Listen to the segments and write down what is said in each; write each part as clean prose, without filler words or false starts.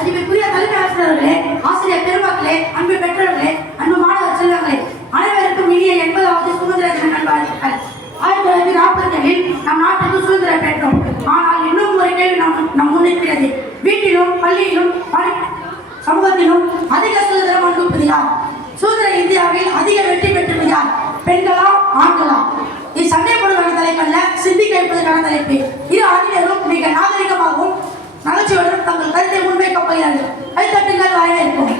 மதிப்பிற்குரிய தலைமை ஆசிரியர்களே, ஆசிரியர் பெருமக்களே, அன்பு பெற்றோர்களே, அன்பு மாணவர் செல்வங்களே, அனைவருக்கும் இனிய 80வது சுதந்திர தின நல்வாழ்த்துக்கள். 1940களில் நம் நாட்டுக்கு சுதந்திரம் பெற்றோம். ஆனால் இன்னும் ஒரு கேள்வி நம் முன்னிற்கிறது. வீட்டிலும் பள்ளியிலும் சமூகத்திலும் அதிக சுதந்திரம் அனுப்புவது யார்? சுதந்திர இந்தியாவில் அதிக வெற்றி பெற்றது யார்? பெண்களா ஆண்களா? இது சண்டை போடுவதற்கான தலைப்பல்ல, சிந்திக்க வைப்பதற்கான தலைப்பு. இரு அறிஞரும் மிக நாகரிகமாகவும் நகைச்சுவையுடன் தங்கள் கருத்தை முன்வைக்கப் போகிறார்கள். கைத்தட்டுங்கள், வரவேற்போம்.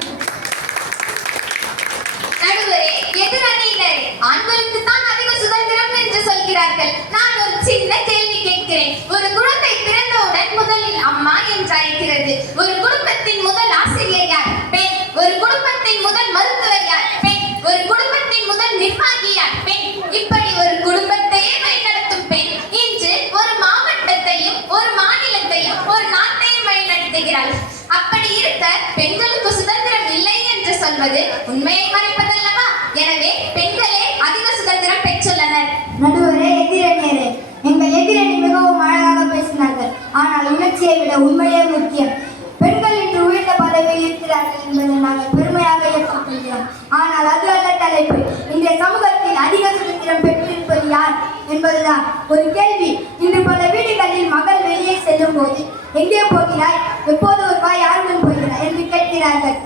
நடுவரே, எதிரணியினரே, ஆண்களுக்கு தான் அதிக சுதந்திரம் என்று சொல்கிறார்கள். நான் ஒரு சின்ன கேள்வி கேட்கிறேன். ஒரு குழந்தை பிறந்தவுடன் முதலில் அம்மா என்று அழைக்கிறது. ஒரு குடும்பத்தின் முதல் ஆசிரியர் யார்? பெண். ஒரு குடும்பத்தின் முதல் மருத்துவர் யார்? பெண். ஒரு குடும்பத்தின் முதல் நிர்வாகி யார்? பெண். இப்படி ஒரு குடும்பத்தையே வழிநடத்தும் பெண் இன்று ஒரு மாவட்டத்தையும் ஒரு மாநிலத்தையும் ஒரு நாட்டையும் வழிநடத்துகிறாள். அப்படி இருக்க பெண்களுக்கு சுதந்திரம் இல்லை என்று சொல்வது உண்மையை மறைப்பதல்லவா? எனவே பெண்களே அதிக சுதந்திரம் பெற்றுள்ளனர். நடுவரே, எதிரணியரே, எங்கள் எதிரணி மிகவும் அழகாக பேசினார்கள். ஆனால் உணர்ச்சியை விட உண்மையே முக்கியம். பெண்கள் இன்று உயர்ந்த பதவியில் இருக்கிறார்கள் என்பதை நாங்கள் பெருமையாக ஏற்றுக்கொள்கிறோம். ஆனால் அது அல்ல தலைப்பு. இன்றைய சமூகத்தில் அதிக சுதந்திரம் பெற்றிருப்பது யார் என்பதுதான் ஒரு கேள்வி. இன்று பல வீடுகளில் மகள் வெளியே செல்லும் போது எங்கே போகிறாய், எப்போது வருவாய், யாருடன் போகிறாய் என்று கேட்கிறார்கள்.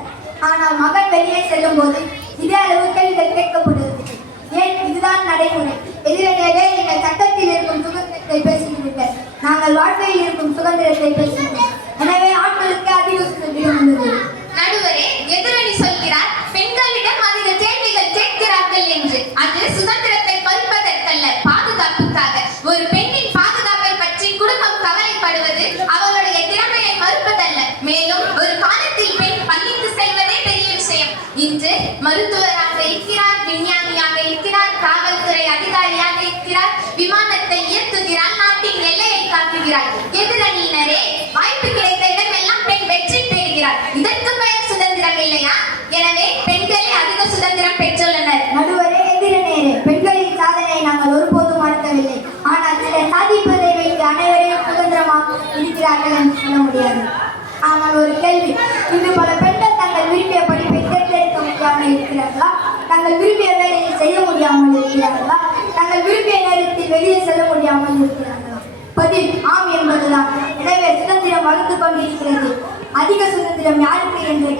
ஆனால் மகள் வெளியே செல்லும் போது இதே அளவு கேள்விகள் கேட்கப்படுவதில்லை. ஏன்? இதுதான் நடைமுறை. எதிரே நீங்கள் சட்டத்தில் இருக்கும் சுதந்திரத்தை பேசுகிறீர்கள், நாங்கள் வாழ்க்கையில் இருக்கும் சுதந்திரத்தை பேசுகிறோம். எனவே ஆண்களுக்கு அதிக சுதந்திரம் உள்ளது. நடுவரே, எதிரணி சொல்கிறார் பெண்களிடம் அதிக கேள்விகள் கேட்கிறார்கள் என்று. அது சுதந்திரத்தை பறிப்பதற்கல்ல, பாதுகாப்புக்காக. ஒரு பெண்ணின் பாதுகாப்பை பற்றி குடும்பம் கவலைப்படுவது அவளுடைய திறமையை மறுப்பதல்ல. மேலும் ஒரு காலத்தில் பெண் பள்ளிக்கு செல்வதே பெரிய விஷயம். இன்று மருத்துவராக இருக்கிறார், விஞ்ஞானியாக இருக்கிறார், காவல்துறை அதிகாரியாக இருக்கிறார், விமானத்தை இயக்குகிறார், நாட்டின் எல்லையை காக்குகிறார். எதிரணியினரே, வாய்ப்பு கிடைத்த இடமெல்லாம் பெண் வெற்றி பெறுகிறார். இதற்கு பெயர் சுதந்திரம் இல்லையா? எனவே பெண்களே அதிக சுதந்திரம் பெற்றுள்ளனர். நடுவரே, எதிரணியரே, பெண்களின் சாதனையை நாங்கள் ஒருபோதும் மறக்கவில்லை. ஆனால் சிலர் சாதிப்பதை வைத்து அனைவரையும் சுதந்திரமாக இருக்கிறார்கள் என்று சொல்ல முடியாது. ஆனால் ஒரு கேள்வி, இன்று பல பெண்கள் தங்கள் விரும்பிய படிப்பை தேர்ந்தெடுக்க முடியாமல் இருக்கிறார்களா? தங்கள் விரும்பிய வேலையை செய்ய முடியாமல் இருக்கிறார்களா? தங்கள் விரும்பிய நேரத்தில் வெளியே செல்ல முடியாமல் இருக்கிறார்களா? பதில் ஆம் என்பதுதான். எனவே சுதந்திரம் வளர்ந்து கொண்டிருக்கிறது. அதிக சுதந்திரம் யாருக்கு என்ற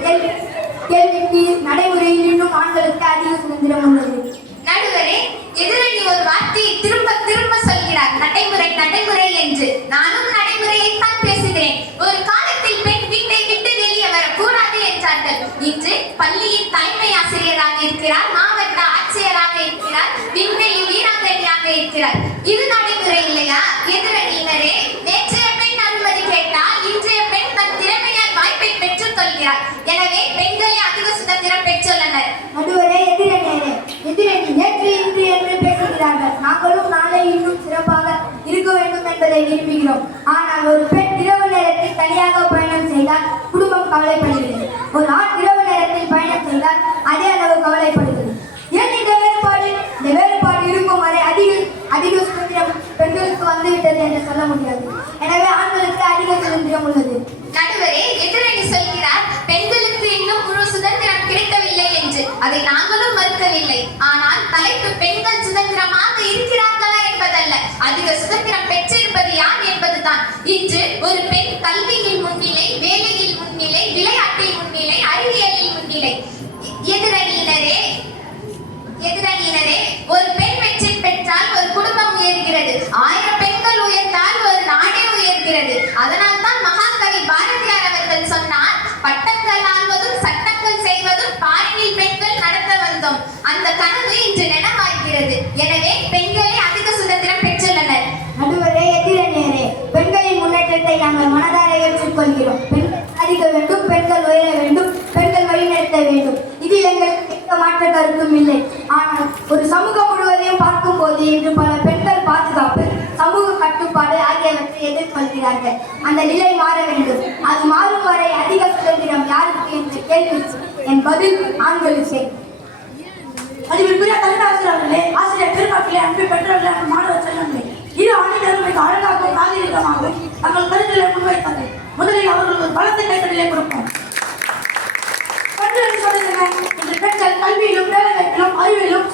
கேள்விக்கு நடைமுறையில் இன்னும் ஆண்களுக்கு அதிக சுதந்திரம் உள்ளது. நடுவரே, எதிரணி ஒரு வார்த்தையை திரும்ப திரும்ப சொல்கிறார், நடைமுறை நடைமுறை என்று. நானும் நடைமுறையைத்தான் பேசுகிறேன். ஒரு காலத்தில் பெண் வீட்டை விட்டு வெளியே வரக்கூடாது என்றார்கள். இன்று பள்ளியின் தலைமை ஆசிரியராக இருக்கிறார், மாவட்ட ஆட்சியராக இருக்கிறார், விண்வெளி வீராங்கனையாக இருக்கிறார். இது நடைமுறை இல்லையா? எதிரணியினரே, நேற்றைய பெண் அனுமதி கேட்டால் இன்றைய பெண் தன் திறமையால் வாய்ப்பை பெற்றுக் கொள்கிறார். எனவே பெண்களே அதிக சுதந்திரம் பெற்றுள்ளனர். நடுவரே, எதிரணியரே, எதிரணி நேற்று இன்று என்று பேசுகிறார்கள். நாங்களும் நாளை இன்னும் சிறப்பாக இருக்க வேண்டும் என்பதை விரும்புகிறோம். ஆனால் ஒரு பெண் இரவு நேரத்தில் தனியாக பயணம் செய்தால் குடும்பம் கவலைப்படுகிறது. ஒரு ஆண் இரவு நேரத்தில் பயணம் செய்தால் அதே அளவு கவலைப்படுகிறது. ஏன் இந்த வேறுபாடு? இந்த வேறுபாடு இருக்கும் வரை அதிக சுதந்திரம் பெண்களுக்கு வந்துவிட்டது என்று சொல்ல முடியாது. எனவே ஆண்களுக்கு அதிக சுதந்திரம் உள்ளது. நடுவரே, எதிரணி சொல்கிறார் பெண்களுக்கு இன்னும் முழு சுதந்திரம் கிடைக்கவில்லை என்று. அதை நாங்களும் மறுக்கவில்லை. ஆனால் தலைப்பு பெண்கள் சுதந்திரமாக இருக்கிறார்களா என்பதல்ல, அதிக சுதந்திரம் பெற்றிருப்பது யார் என்பதுதான். இன்று ஒரு பெண் கல்வியில் முன்னிலை, வேலையில் முன்னிலை, விளையாட்டில் முன்னிலை, அறிவியலில் முன்னிலை. எதிரணியினரே, ஒரு பெண் வெற்றி பெற்றால் ஒரு குடும்பம் உயர்கிறது. 1000 பெண்கள் உயர்ந்தால் ஒரு நாடே உயர்கிறது. அதனால் தான் மகாகவி பாரதியார் அவர்கள் சொன்னார், பட்டங்கள் ஆள்வதும் சட்டங்கள் செய்வதும் பாரினில் பெண்கள் நடத்த வந்தோம். அந்த கனவு இன்று நினைவாகிறது. எனவே பெண்களே அதிக சுதந்திரம் பெற்றுள்ளனர். நடுவரே, எதிரணியரே, பெண்களின் முன்னேற்றத்தை நாங்கள் மனதார ஏற்றுக்கொள்கிறோம். பெண்கள் சாதிக்க வேண்டும், பெண்கள் உயர வேண்டும், பெண்கள் வழிநடத்த வேண்டும். இதில் எங்களுக்கு மாற்ற கருத்தும் இல்லை. ஆனால் ஒரு சமூகம் முழுவதையும் பார்க்கும் போது இன்று பல பெண்கள் பாதுகாப்பு, சமூக கட்டுப்பாடு ஆகியவற்றை எதிர்கொள்கிறார்கள். அந்த நிலை மாற வேண்டும். அது மாறும் வரை அதிக சுதந்திரம் யாருக்கு என்ற கேள்வி என் பதில் ஆண்களுக்கு.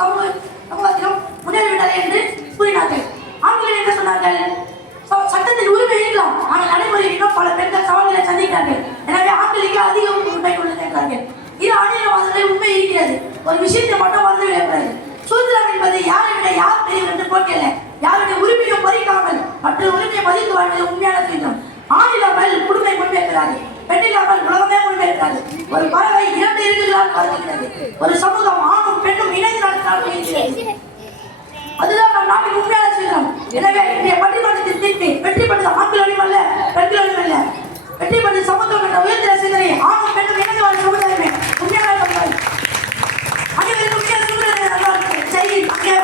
சமூகத்திலும் முன்னேறிவிட்டது என்று கூறினார்கள். ஆண்கள் என்ன சொன்னார்கள்? சட்டத்தில் உரிமை இருக்கலாம், ஆனால் நடைமுறையில் இன்னும் பல பெண்கள் சவால்களை சந்திக்கிறார்கள். எனவே ஆண்களுக்கு அதிக உரிமை உள்ளது என்றார்கள். இது ஆணியவாதங்களில் உண்மை இருக்கிறது. ஒரு விஷயத்தை மட்டும் மறந்து விடக்கூடாது. சுதந்திரம் என்பது யாரை விட யார் பெரியவர் என்று போட்டியல்ல. யாருடைய உரிமையும் மதிக்காமல் மற்ற உரிமையை மதித்து வாழ்வது உண்மையான சுதந்திரம். ஆண் இல்லாமல் குடும்பம் முன்பேற்கிறாது, பெண் இல்லாமல் உலகமே முன்பேற்கிறாது. ஒரு பறவை 2 இறகுகளால் பறக்கிறது. ஒரு சமூகம் ஆணும் பெண்ணும் இணைந்து நடத்தினால் அதுதான் நம் நாட்டின் உண்மையான